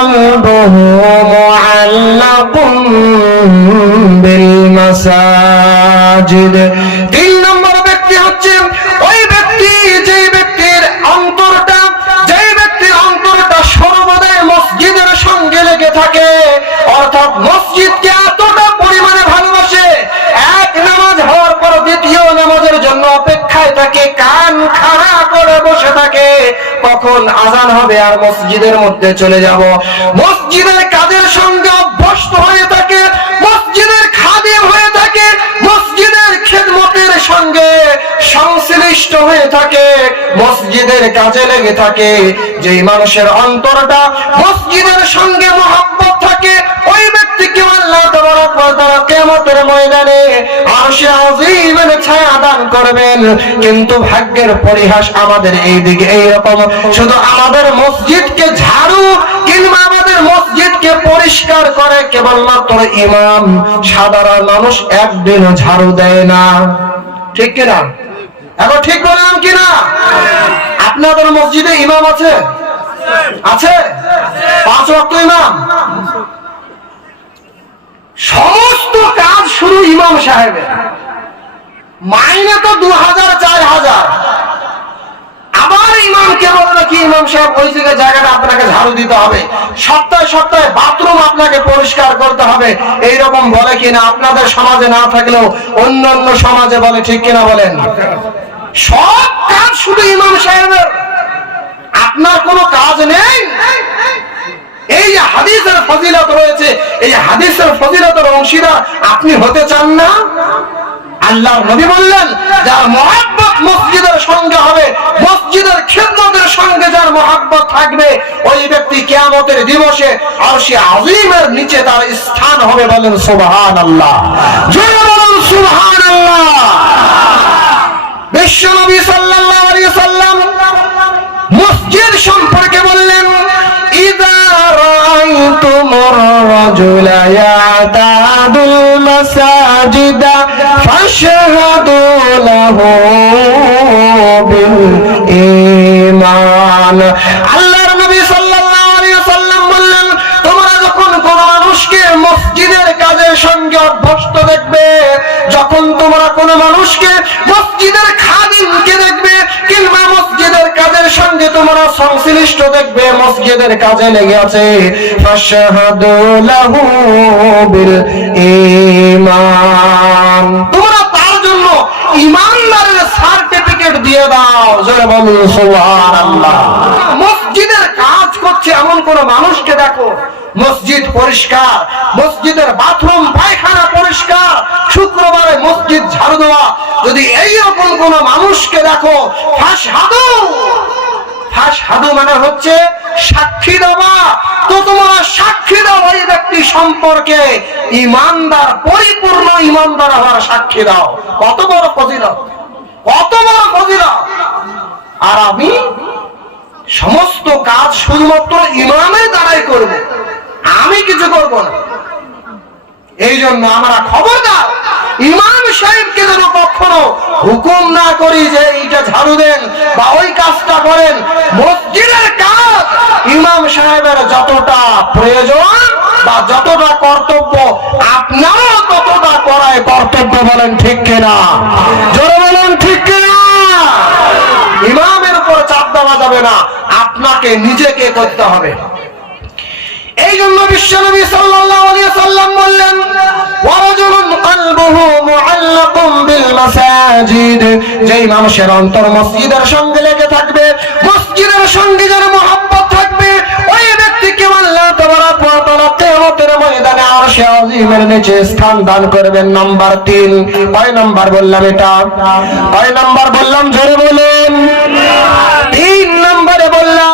وقلبه معلق بالمساجد তিন নম্বর ব্যক্তি হচ্ছে ওই ব্যক্তি যেই ব্যক্তির অন্তরটা যেই ব্যক্তির অন্তরটা সর্বদাই মসজিদের সঙ্গে লেগে থাকে অর্থাৎ মসজিদকে থাকে কখন আজান হবে আর মসজিদের মধ্যে চলে যাব। মসজিদের কাজের সঙ্গে অভ্যস্ত হয়ে থাকে, মসজিদের খাদিম হয়ে থাকে, মসজিদের খেদমতের সঙ্গে সংশ্লিষ্ট হয়ে থাকে, মসজিদের কাজে লেগে থাকে। যেই মানুষের অন্তরটা মসজিদের সঙ্গে মহাব্বত থাকে কিয়ামতের ময়দানে আরশে আযীমের ছায়া দান করবেন। কিন্তু ভাগ্যের পরিহাস আমাদের এই দিকে এই রকম শুধু আমাদের মসজিদকে ঝাড়ু কিংবা আমাদের মসজিদকে পরিষ্কার করে কেবলমাত্র ইমাম। সাধারণ মানুষ একদিনও ঝাড়ু দেয় না। ঠিক কিনা? এখন ঠিক বললাম কিনা? আপনাদের মসজিদে ইমাম আছে? আছে? পাঁচ ওয়াক্ত ইমাম সমস্ত কাজ শুরু ইমাম সাহেবের। মাইনে তো দু হাজার, চার হাজার। আবার ইমামকে বলল কি, ইমাম সাহেব, ওই জায়গায় জায়গাটা আপনাকে ঝাড়ু দিতে হবে। সপ্তাহে সপ্তাহে বাথরুম আপনাকে পরিষ্কার করতে হবে। এই রকম বলে কিনা আপনাদের সমাজে না থাকলেও অন্য অন্য সমাজে বলে, ঠিক কিনা বলেন? সব কাজ শুধু ইমাম সাহেবের। আপনার কোনো কাজ নেই? এই হাদিসের ফজিলত রয়েছে, এই হাদিসের ফজিলতের অংশীদার আপনি হতে চান না? আল্লাহ নবী বললেন, যার মহাব্বত মসজিদের সঙ্গে হবে, মসজিদের খেদমতের সঙ্গে যার মহাব্বত থাকবে, ওই ব্যক্তি কিয়ামতের দিবসে আর সে আজিমের নিচে তার স্থান হবে বলেন সুবহান আল্লাহ বলেন সুবহান আল্লাহ বিশ্ব নবী সাল্লাল্লাহু আলাইহি সাল্লাম মসজিদ সম্পর্কে বললেন, ইদা রাআইতুমুর রাজুলা ইয়াতাদুল মাসাজিদা সংশ্লিষ্ট দেখবে মসজিদের কাজে লেগে আছে। তোমরা তার জন্য ইমানদারের সার্টিফিকেট দিয়ে দাও। মসজিদের কাজ করছে এমন কোন মানুষকে দেখো। মসজিদ পরিষ্কার, মসজিদের বাথরুম, পায়খানা পরিষ্কার, শুক্রবারে মসজিদ ঝাড়ু দেওয়া। যদি এইরকম কোন মানুষকে দেখো ফাঁসহাদু ফাঁসহাদু মানে হচ্ছে সাক্ষী দেওয়া। তো তোমরা সাক্ষী দাও ওই ব্যক্তি সম্পর্কে। ইমানদার, পরিপূর্ণ ইমানদার হওয়ার সাক্ষী দাও। কত বড় ফজিলত? কত বড় ফজিলত? আর আমি সমস্ত কাজ শুধুমাত্র ইমামের দ্বারাই করব। আমি কিছু করব না। এই জন্য আমরা খবরদার। ইমাম সাহেবকে যেন কখনো হুকুম না করি যে এইটা ঝাড়ু দেন বা ওই কাজটা করেন, মসজিদের কাজ ইমাম সাহেবের যতটা প্রয়োজন বা যতটা কর্তব্য, আপনারও ততটা করায় কর্তব্য বলেন ঠিক কিনা? জোরে বলেন, ঠিক কিনা? ইমামের উপর চাপ দেওয়া যাবে না, আপনাকে নিজেকে করতে হবে। এই জন্য বিশ্বনবী সাল্লাল্লাহু আলাইহি মানুষের অন্তর মসজিদের সঙ্গে লেগে থাকবে, মসজিদের সঙ্গে যেন মহাব্বত থাকবে, ওই ব্যক্তিকে আল্লাহ কিয়ামতের ময়দানে নিচে স্থান দান করবেন। নাম্বার তিন নাম্বার বললাম এটা? নাম্বার বললাম? জোরে বলুন। তিন নম্বরে